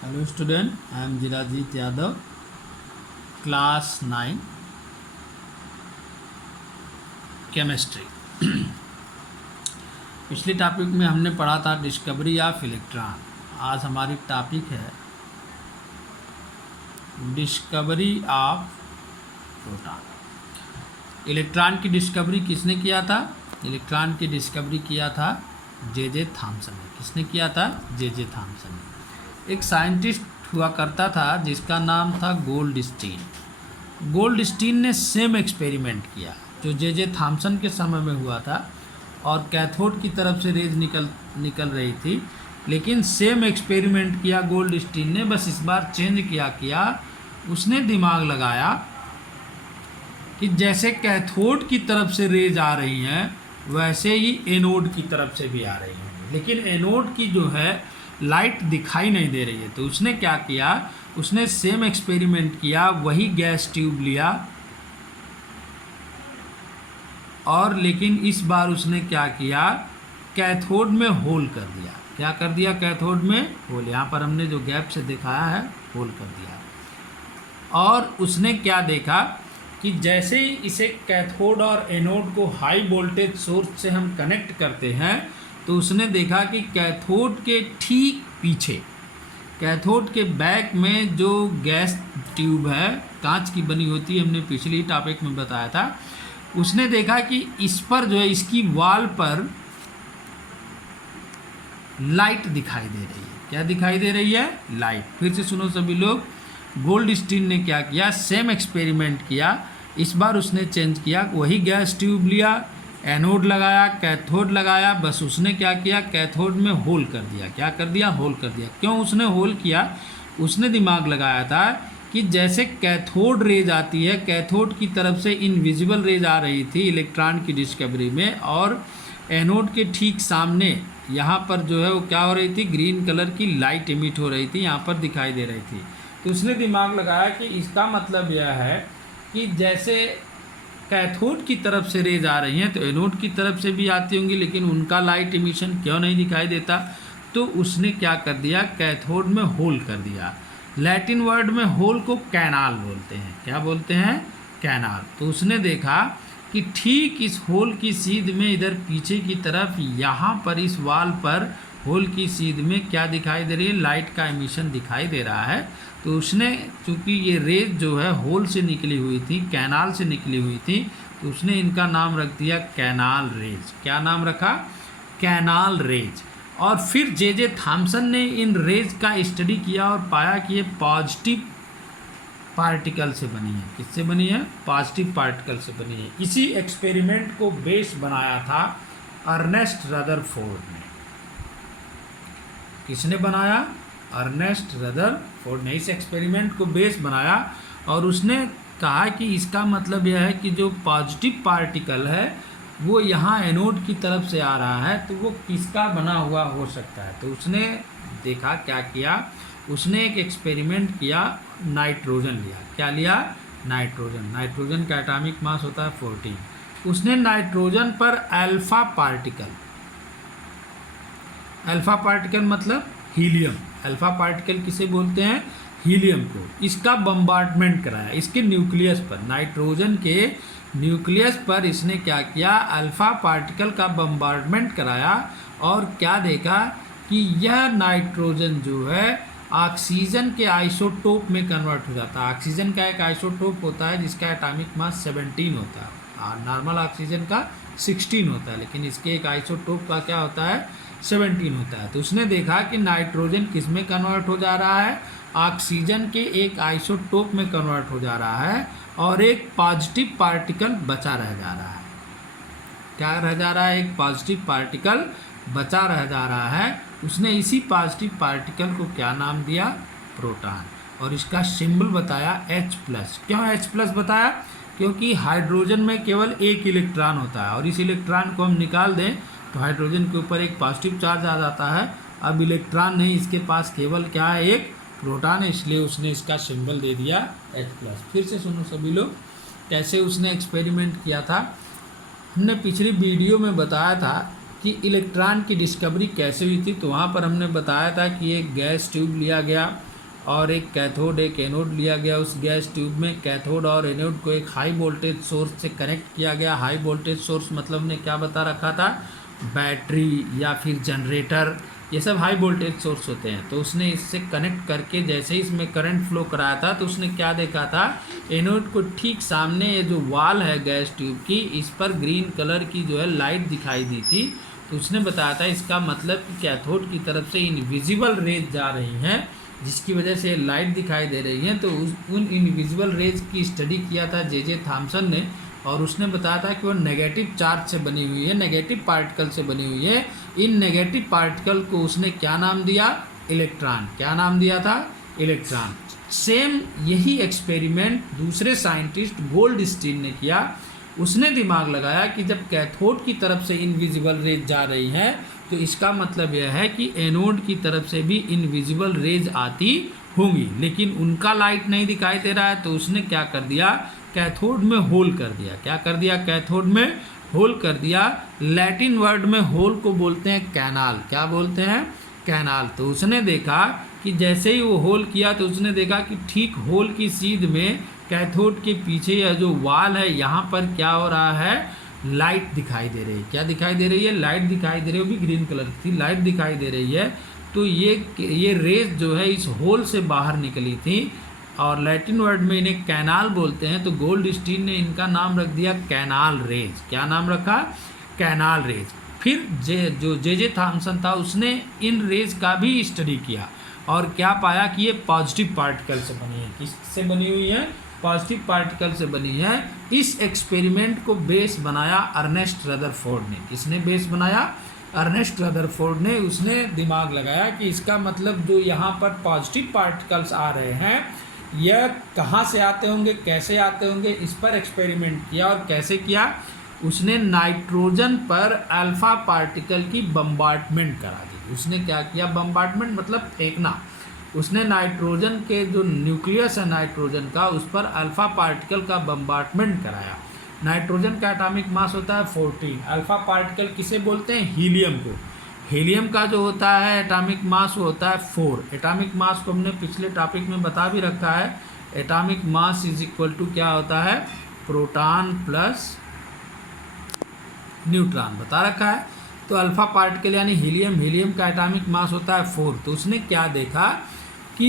Hello student, I am Jirajeet Yadav, class 9 chemistry. पिछले topic में हमने पढ़ा था डिस्कवरी ऑफ इलेक्ट्रॉन। आज हमारी टॉपिक है डिस्कवरी ऑफ प्रोटॉन। इलेक्ट्रॉन की डिस्कवरी किसने किया था? इलेक्ट्रॉन की डिस्कवरी किया था जे थॉमसन ने। किसने किया था? जे थॉमसन ने। एक साइंटिस्ट हुआ करता था जिसका नाम था गोल्डस्टीन। गोल्डस्टीन ने सेम एक्सपेरिमेंट किया जो जे थॉमसन के समय में हुआ था, और कैथोड की तरफ से रेज निकल रही थी, लेकिन सेम एक्सपेरिमेंट किया गोल्डस्टीन ने। बस इस बार चेंज किया उसने दिमाग लगाया कि जैसे कैथोड की तरफ से रेज आ रही हैं वैसे ही एनोड की तरफ से भी आ रही हैं, लेकिन एनोड की जो है लाइट दिखाई नहीं दे रही है। तो उसने क्या किया, उसने सेम एक्सपेरिमेंट किया, वही गैस ट्यूब लिया, और लेकिन इस बार उसने क्या किया, कैथोड में होल कर दिया। क्या कर दिया? कैथोड में होल। यहाँ पर हमने जो गैप से दिखाया है होल कर दिया। और उसने क्या देखा कि जैसे ही इसे कैथोड और एनोड को हाई वोल्टेज सोर्स से हम कनेक्ट करते हैं, तो उसने देखा कि कैथोड के ठीक पीछे, कैथोड के बैक में जो गैस ट्यूब है, कांच की बनी होती है, हमने पिछली टॉपिक में बताया था। उसने देखा कि इस पर जो है, इसकी वॉल पर लाइट दिखाई दे रही है। क्या दिखाई दे रही है? लाइट। फिर से सुनो सभी लोग। गोल्डस्टीन ने क्या किया, सेम एक्सपेरिमेंट किया। इस बार उसने चेंज किया, वही गैस ट्यूब लिया, एनोड लगाया, कैथोड लगाया। बस उसने क्या किया, कैथोड में होल कर दिया। क्या कर दिया? होल कर दिया। क्यों उसने होल किया? उसने दिमाग लगाया था कि जैसे कैथोड रेज आती है, कैथोड की तरफ से इनविजिबल रेज आ रही थी इलेक्ट्रॉन की डिस्कवरी में, और एनोड के ठीक सामने यहाँ पर जो है वो क्या हो रही थी, ग्रीन कलर की लाइट इमिट हो रही थी, यहाँ पर दिखाई दे रही थी। तो उसने दिमाग लगाया कि इसका मतलब यह है कि जैसे कैथोड की तरफ से रेज आ रही हैं तो एनोड की तरफ से भी आती होंगी, लेकिन उनका लाइट इमिशन क्यों नहीं दिखाई देता? तो उसने क्या कर दिया, कैथोड में होल कर दिया। लैटिन वर्ड में होल को कैनाल बोलते हैं। क्या बोलते हैं? कैनाल। तो उसने देखा कि ठीक इस होल की सीध में, इधर पीछे की तरफ, यहाँ पर इस वाल पर होल की सीध में क्या दिखाई दे रही है, लाइट का एमिशन दिखाई दे रहा है। तो उसने, चूँकि ये रेज जो है होल से निकली हुई थी, कैनाल से निकली हुई थी, तो उसने इनका नाम रख दिया कैनाल रेज। क्या नाम रखा? Canal raise. और फिर जे थॉमसन ने इन रेज का स्टडी किया और पाया कि ये पॉजिटिव पार्टिकल से बनी है। किससे बनी है? पॉजिटिव पार्टिकल से बनी है। इसी एक्सपेरिमेंट को बेस बनाया था अर्नेस्ट रदरफोर्ड ने। किसने बनाया? अर्नेस्ट रदरफोर्ड ने इस एक्सपेरिमेंट को बेस बनाया, और उसने कहा कि इसका मतलब यह है कि जो पॉजिटिव पार्टिकल है वो यहाँ एनोड की तरफ से आ रहा है, तो वो किसका बना हुआ हो सकता है। तो उसने देखा, क्या किया, उसने एक एक्सपेरिमेंट किया, नाइट्रोजन लिया। क्या लिया? नाइट्रोजन। नाइट्रोजन का एटॉमिक मास होता है 14। उसने नाइट्रोजन पर अल्फा पार्टिकल, अल्फा पार्टिकल मतलब हीलियम, अल्फा पार्टिकल किसे बोलते हैं? हीलियम को। इसका बम्बार्डमेंट कराया इसके न्यूक्लियस पर, नाइट्रोजन के न्यूक्लियस पर इसने क्या किया, अल्फा पार्टिकल का बम्बार्डमेंट कराया। और क्या देखा कि यह नाइट्रोजन जो है ऑक्सीजन के आइसोटोप में कन्वर्ट हो जाता है। ऑक्सीजन का एक आइसोटोप होता है जिसका एटॉमिक मास 17 होता है, और नॉर्मल ऑक्सीजन का 16 होता है, लेकिन इसके एक आइसोटोप का क्या होता है, 17 होता है। तो उसने देखा कि नाइट्रोजन किस में कन्वर्ट हो जा रहा है, ऑक्सीजन के एक आइसोटोप में कन्वर्ट हो जा रहा है, और एक पॉजिटिव पार्टिकल बचा रह जा रहा है। क्या रह जा रहा है? एक पॉजिटिव पार्टिकल बचा रह जा रहा है। उसने इसी पॉजिटिव पार्टिकल को क्या नाम दिया? प्रोटॉन। और इसका सिंबल बताया H+। क्यों H+ बताया? क्योंकि हाइड्रोजन में केवल एक इलेक्ट्रॉन होता है, और इस इलेक्ट्रॉन को हम निकाल दें तो हाइड्रोजन के ऊपर एक पॉजिटिव चार्ज आ जाता है। अब इलेक्ट्रॉन नहीं, इसके पास केवल क्या है, एक प्रोटॉन है, इसलिए उसने इसका सिंबल दे दिया H+। फिर से सुनो सभी लोग, कैसे उसने एक्सपेरिमेंट किया था। हमने पिछली वीडियो में बताया था कि इलेक्ट्रॉन की डिस्कवरी कैसे हुई थी। तो वहाँ पर हमने बताया था कि एक गैस ट्यूब लिया गया, और एक कैथोड एक एनोड लिया गया उस गैस ट्यूब में। कैथोड और एनोड को एक हाई वोल्टेज सोर्स से कनेक्ट किया गया। हाई वोल्टेज सोर्स मतलब ने क्या बता रखा था, बैटरी या फिर जनरेटर, ये सब हाई वोल्टेज सोर्स होते हैं। तो उसने इससे कनेक्ट करके जैसे ही इसमें करंट फ्लो कराया था तो उसने क्या देखा था, एनोड को ठीक सामने ये जो वॉल है गैस ट्यूब की, इस पर ग्रीन कलर की जो है लाइट दिखाई दी थी। तो उसने बताया था इसका मतलब कि कैथोड की तरफ से इनविजिबल रेज जा रही हैं, जिसकी वजह से लाइट दिखाई दे रही है। तो उन इनविजिबल रेज की स्टडी किया था जे थॉमसन ने, और उसने बताया था कि वो नेगेटिव चार्ज से बनी हुई है, नेगेटिव पार्टिकल से बनी हुई है। इन नेगेटिव पार्टिकल को उसने क्या नाम दिया, इलेक्ट्रॉन। क्या नाम दिया था, इलेक्ट्रॉन। सेम यही एक्सपेरिमेंट दूसरे साइंटिस्ट गोल्डस्टीन ने किया। उसने दिमाग लगाया कि जब कैथोड की तरफ से इनविजिबल रेज जा रही है तो इसका मतलब यह है कि एनोड की तरफ से भी इनविजिबल रेज आती होंगी, लेकिन उनका लाइट नहीं दिखाई दे रहा है। तो उसने क्या कर दिया, कैथोड में होल कर दिया। क्या कर दिया, कैथोड में होल कर दिया। लैटिन वर्ड में होल को बोलते हैं कैनाल। क्या बोलते हैं, कैनाल। तो उसने देखा कि जैसे ही वो होल किया तो उसने देखा कि ठीक होल की सीध में कैथोड के पीछे यह जो वाल है यहाँ पर क्या हो रहा है, लाइट दिखाई दे रही है। क्या दिखाई दे रही है, लाइट दिखाई दे रही है, वो भी ग्रीन कलर की थी, लाइट दिखाई दे रही है। तो ये रेज जो है इस होल से बाहर निकली थी और लैटिन वर्ड में इन्हें कैनाल बोलते हैं। तो गोल्डस्टीन ने इनका नाम रख दिया कैनाल रेज। क्या नाम रखा, कैनाल रेज। फिर जे थॉमसन था उसने इन रेज का भी स्टडी किया और क्या पाया कि ये पॉजिटिव पार्टिकल से बनी है। किससे बनी हुई है, पॉजिटिव पार्टिकल से बनी है। इस एक्सपेरिमेंट को बेस बनाया अर्नेस्ट रदरफोर्ड ने। किसने बेस बनाया, अर्नेस्ट रदरफोर्ड ने। उसने दिमाग लगाया कि इसका मतलब जो यहाँ पर पॉजिटिव पार्टिकल्स आ रहे हैं यह कहाँ से आते होंगे, कैसे आते होंगे, इस पर एक्सपेरिमेंट किया। और कैसे किया, उसने नाइट्रोजन पर अल्फा पार्टिकल की बम्बार्टमेंट करा दी। उसने क्या किया, बम्बार्टमेंट मतलब फेंकना। उसने नाइट्रोजन के जो न्यूक्लियस है नाइट्रोजन का, उस पर अल्फा पार्टिकल का बम्बार्टमेंट कराया। नाइट्रोजन का एटॉमिक मास होता है 14। अल्फा पार्टिकल किसे बोलते हैं, हीलियम को। हीलियम का जो होता है एटॉमिक मास वो होता है 4। एटॉमिक मास को हमने पिछले टॉपिक में बता भी रखा है। Atomic mass is equal to क्या होता है, प्रोटॉन प्लस न्यूट्रॉन, बता रखा है। तो अल्फा पार्टिकल यानी हीलियम का एटॉमिक मास होता है 4। तो उसने क्या देखा कि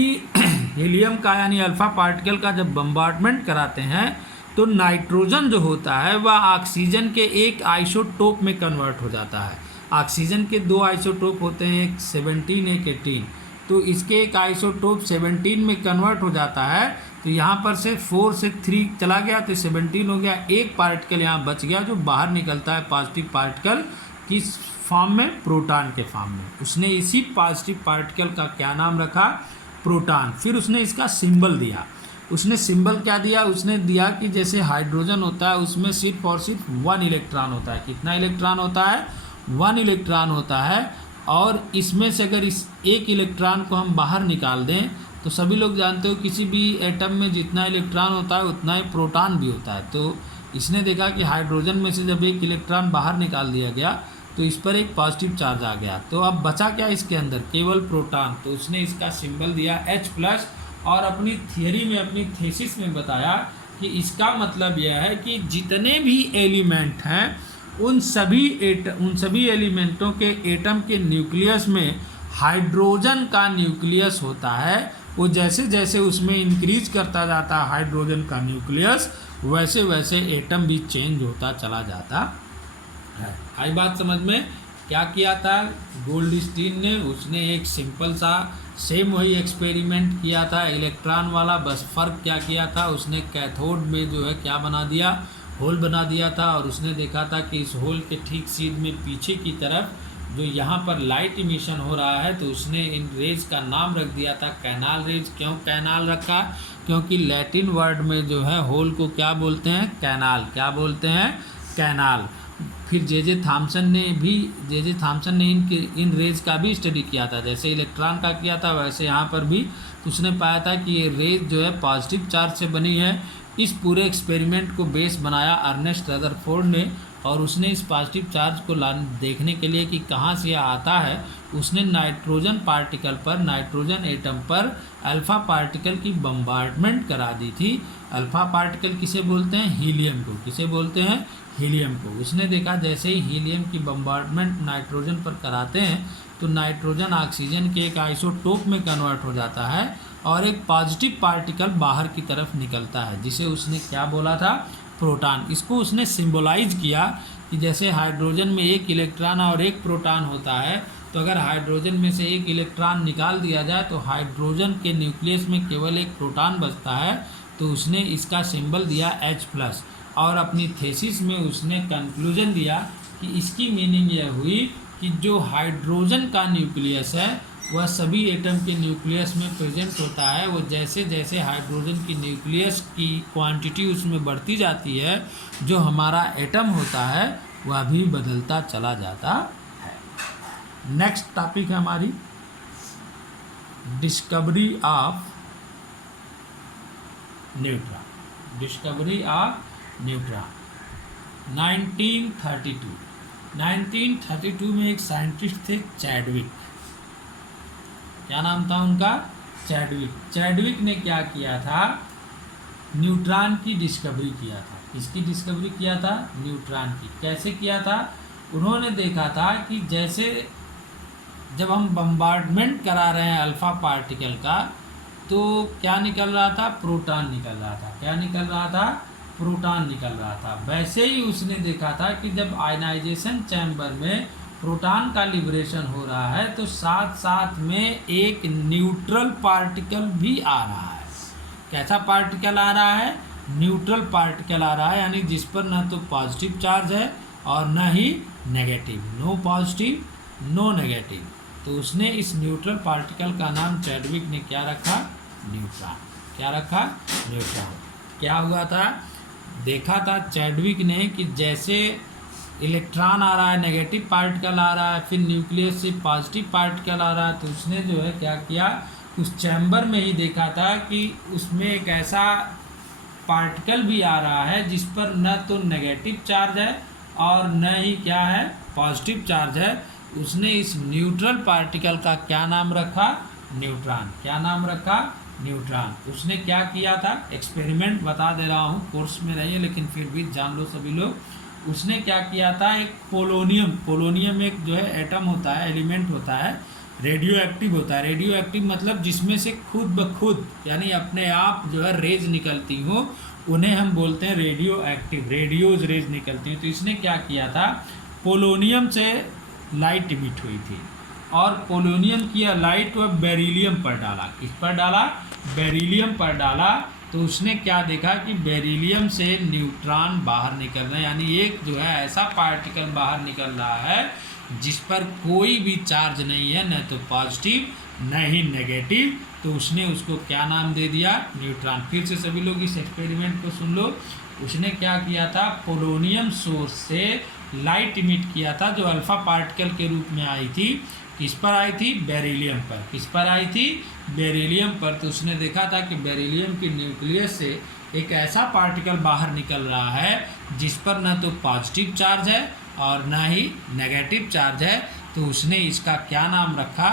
हीलियम का यानी अल्फा पार्टिकल का जब बम्बार्टमेंट कराते हैं तो नाइट्रोजन जो होता है वह ऑक्सीजन के एक आइसोटोप में कन्वर्ट हो जाता है। ऑक्सीजन के 2 आइसोटोप होते हैं, एक 17 एक 18। तो इसके एक आइसोटोप 17 में कन्वर्ट हो जाता है। तो यहाँ पर से 4 से 3 चला गया तो 17 हो गया। एक पार्टिकल यहाँ बच गया जो बाहर निकलता है पॉजिटिव पार्टिकल किस फॉर्म में, प्रोटॉन के फॉर्म में। उसने इसी पॉजिटिव पार्टिकल का क्या नाम रखा, प्रोटॉन। फिर उसने इसका सिंबल दिया। उसने सिंबल क्या दिया, उसने दिया कि जैसे हाइड्रोजन होता है उसमें सिर्फ और सिर्फ 1 इलेक्ट्रॉन होता है। कितना इलेक्ट्रॉन होता है, 1 इलेक्ट्रॉन होता है। और इसमें से अगर इस एक इलेक्ट्रॉन को हम बाहर निकाल दें तो सभी लोग जानते हो किसी भी एटम में जितना इलेक्ट्रॉन होता है उतना ही प्रोटॉन भी होता है। तो इसने देखा कि हाइड्रोजन में से जब एक इलेक्ट्रॉन बाहर निकाल दिया गया तो इस पर एक पॉजिटिव चार्ज आ गया। तो अब बचा क्या इसके अंदर, केवल प्रोटॉन। तो उसने इसका सिंबल दिया H+। और अपनी थियरी में, अपनी थीसिस में बताया कि इसका मतलब यह है कि जितने भी एलिमेंट हैं उन सभी एलिमेंटों के एटम के न्यूक्लियस में हाइड्रोजन का न्यूक्लियस होता है। वो जैसे जैसे उसमें इंक्रीज करता जाता है हाइड्रोजन का न्यूक्लियस, वैसे वैसे एटम भी चेंज होता चला जाता है। आई बात समझ में। क्या किया था गोल्डस्टीन ने, उसने एक सिंपल सा सेम वही एक्सपेरिमेंट किया था इलेक्ट्रॉन वाला, बस फ़र्क क्या किया था, उसने कैथोड में जो है क्या बना दिया, होल बना दिया था। और उसने देखा था कि इस होल के ठीक सीध में पीछे की तरफ जो यहाँ पर लाइट इमिशन हो रहा है, तो उसने इन रेज का नाम रख दिया था कैनाल रेज। क्यों कैनाल रखा, क्योंकि लैटिन वर्ड में जो है होल को क्या बोलते हैं, कैनाल। क्या बोलते हैं, कैनाल। फिर जे थॉमसन ने इन रेज का भी स्टडी किया था। जैसे इलेक्ट्रॉन का किया था वैसे यहाँ पर भी उसने पाया था कि ये रेज जो है पॉजिटिव चार्ज से बनी है। इस पूरे एक्सपेरिमेंट को बेस बनाया अर्नेस्ट रदरफोर्ड ने और उसने इस पॉजिटिव चार्ज को देखने के लिए कि कहाँ से आता है, उसने नाइट्रोजन पार्टिकल पर, नाइट्रोजन एटम पर अल्फ़ा पार्टिकल की बम्बार्डमेंट करा दी थी। अल्फ़ा पार्टिकल किसे बोलते हैं? हीलियम को। किसे बोलते हैं? हीलियम को। उसने देखा जैसे ही हीलियम की बम्बार्डमेंट नाइट्रोजन पर कराते हैं तो नाइट्रोजन ऑक्सीजन के एक आइसोटोप में कन्वर्ट हो जाता है और एक पॉजिटिव पार्टिकल बाहर की तरफ निकलता है, जिसे उसने क्या बोला था? प्रोटॉन। इसको उसने सिंबलाइज किया कि जैसे हाइड्रोजन में एक इलेक्ट्रॉन और एक प्रोटॉन होता है, तो अगर हाइड्रोजन में से एक इलेक्ट्रॉन निकाल दिया जाए तो हाइड्रोजन के न्यूक्लियस में केवल एक प्रोटॉन बचता है, तो उसने इसका सिंबल दिया H+। और अपनी थीसिस में उसने कंक्लूजन दिया कि इसकी मीनिंग यह हुई कि जो हाइड्रोजन का न्यूक्लियस है वह सभी एटम के न्यूक्लियस में प्रेजेंट होता है। वो जैसे जैसे हाइड्रोजन की न्यूक्लियस की क्वांटिटी उसमें बढ़ती जाती है, जो हमारा एटम होता है वह भी बदलता चला जाता है। नेक्स्ट टॉपिक है हमारी discovery of neutron. Discovery of neutron 1932 में एक साइंटिस्ट थे चैडविक। क्या नाम था उनका? चैडविक। चैडविक ने क्या किया था? न्यूट्रॉन की डिस्कवरी किया था। किसकी डिस्कवरी किया था? न्यूट्रॉन की। कैसे किया था? उन्होंने देखा था कि जैसे जब हम बम्बार्डमेंट करा रहे हैं अल्फ़ा पार्टिकल का, तो क्या निकल रहा था? प्रोटॉन निकल रहा था। क्या निकल रहा था? प्रोटॉन निकल रहा था। वैसे ही उसने देखा था कि जब आयनाइजेशन चैम्बर में प्रोटॉन का लिबरेशन हो रहा है तो साथ साथ में एक न्यूट्रल पार्टिकल भी आ रहा है। कैसा पार्टिकल आ रहा है? न्यूट्रल पार्टिकल आ रहा है, यानी जिस पर न तो पॉजिटिव चार्ज है और न ही negative. No positive no negative. तो उसने इस न्यूट्रल पार्टिकल का नाम चैडविक ने क्या रखा? न्यूट्रॉन। क्या रखा? न्यूट्रॉन। क्या हुआ था? देखा था चैडविक ने कि जैसे इलेक्ट्रॉन आ रहा है, नेगेटिव पार्टिकल आ रहा है, फिर न्यूक्लियस से पॉजिटिव पार्टिकल आ रहा है, तो उसने जो है क्या किया, उस चैम्बर में ही देखा था कि उसमें एक ऐसा पार्टिकल भी आ रहा है जिस पर न तो नेगेटिव चार्ज है और न ही क्या है? पॉजिटिव चार्ज है। उसने इस न्यूट्रल पार्टिकल का क्या नाम रखा? न्यूट्रॉन। क्या नाम रखा? न्यूट्रॉन। उसने क्या किया था? एक्सपेरिमेंट बता दे रहा हूँ, कोर्स में रहिए लेकिन फिर भी जान लो सभी लोग। उसने क्या किया था? एक पोलोनियम एक जो है एटम होता है, एलिमेंट होता है, रेडियो एक्टिव होता है। रेडियो एक्टिव मतलब जिसमें से खुद ब खुद यानी अपने आप जो है रेज निकलती हो, उन्हें हम बोलते हैं रेडियो एक्टिव। रेडियोज रेज निकलती हैं। तो इसने क्या किया था? पोलोनियम से लाइट इमिट हुई थी और पोलोनियम की लाइट वह बेरिलियम पर डाला। किस पर डाला? बेरिलियम पर डाला। तो उसने क्या देखा कि बेरिलियम से न्यूट्रॉन बाहर निकल रहे हैं, यानी एक जो है ऐसा पार्टिकल बाहर निकल रहा है जिस पर कोई भी चार्ज नहीं है, न तो पॉजिटिव न ही नेगेटिव। तो उसने उसको क्या नाम दे दिया? न्यूट्रॉन। फिर से सभी लोग इस एक्सपेरिमेंट को सुन लो। उसने क्या किया था? पोलोनियम सोर्स से लाइट इमिट किया था जो अल्फ़ा पार्टिकल के रूप में आई थी। किस पर आई थी? बेरिलियम पर। किस पर आई थी? बेरिलियम पर। तो उसने देखा था कि बेरिलियम की न्यूक्लियस से एक ऐसा पार्टिकल बाहर निकल रहा है जिस पर न तो पॉजिटिव चार्ज है और न ही नेगेटिव चार्ज है। तो उसने इसका क्या नाम रखा?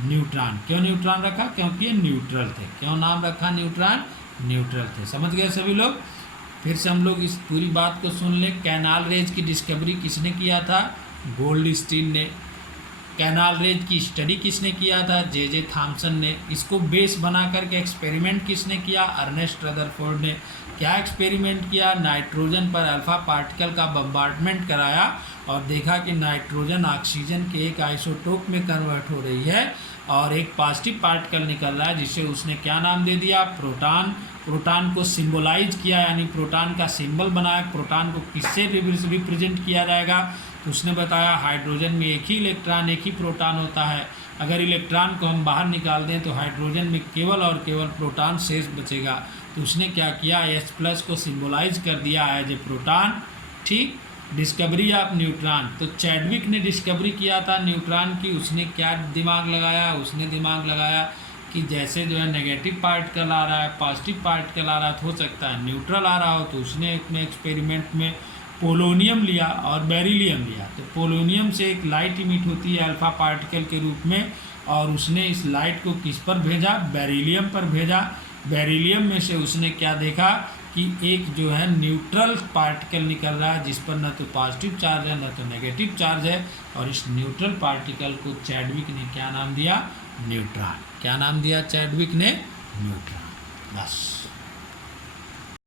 न्यूट्रॉन। क्यों न्यूट्रॉन रखा? क्योंकि ये न्यूट्रल थे। क्यों नाम रखा न्यूट्रॉन? न्यूट्रल थे। समझ गए सभी लोग? फिर से हम लोग इस पूरी बात को सुन लें। कैनाल रेज की डिस्कवरी किसने किया था? गोल्डस्टीन ने। कैनाल रेज की स्टडी किसने किया था? जे थॉमसन ने। इसको बेस बना करके एक्सपेरिमेंट किसने किया? अर्नेस्ट रदरफोर्ड ने। क्या एक्सपेरिमेंट किया? नाइट्रोजन पर अल्फ़ा पार्टिकल का बम्बार्डमेंट कराया और देखा कि नाइट्रोजन ऑक्सीजन के एक आइसोटोप में कन्वर्ट हो रही है और एक पॉजिटिव पार्टिकल निकल रहा है, जिसे उसने क्या नाम दे दिया? प्रोटॉन। प्रोटॉन को सिंबलाइज किया, यानी प्रोटॉन का सिंबल बनाया। प्रोटॉन को किससे रिप्रेजेंट किया जाएगा? तो उसने बताया हाइड्रोजन में एक ही इलेक्ट्रॉन, एक ही प्रोटॉन होता है। अगर इलेक्ट्रॉन को हम बाहर निकाल दें तो हाइड्रोजन में केवल और केवल प्रोटॉन शेष बचेगा। तो उसने क्या किया? H+ को सिंबलाइज कर दिया एज ए प्रोटॉन। ठीक। Discovery of neutron. तो चैडविक ने डिस्कवरी किया था न्यूट्रॉन की। उसने क्या दिमाग लगाया? उसने दिमाग लगाया कि जैसे जो है नेगेटिव पार्टिकल आ रहा है, पॉजिटिव पार्टिकल आ रहा है, तो हो सकता है न्यूट्रल आ रहा हो। तो उसने अपने एक्सपेरिमेंट में पोलोनियम लिया और बेरिलियम लिया। तो पोलोनियम से एक लाइट इमिट होती है अल्फा पार्टिकल के रूप में, और उसने इस लाइट को किस पर भेजा, बेरिलियम पर भेजा। बेरिलियम में से उसने क्या देखा कि एक जो है न्यूट्रल पार्टिकल निकल रहा है, जिस पर न तो पॉजिटिव चार्ज है न तो नेगेटिव चार्ज है, और इस न्यूट्रल पार्टिकल को चैडविक ने क्या नाम दिया, न्यूट्रॉन। क्या नाम दिया चैडविक ने, न्यूट्रॉन। बस।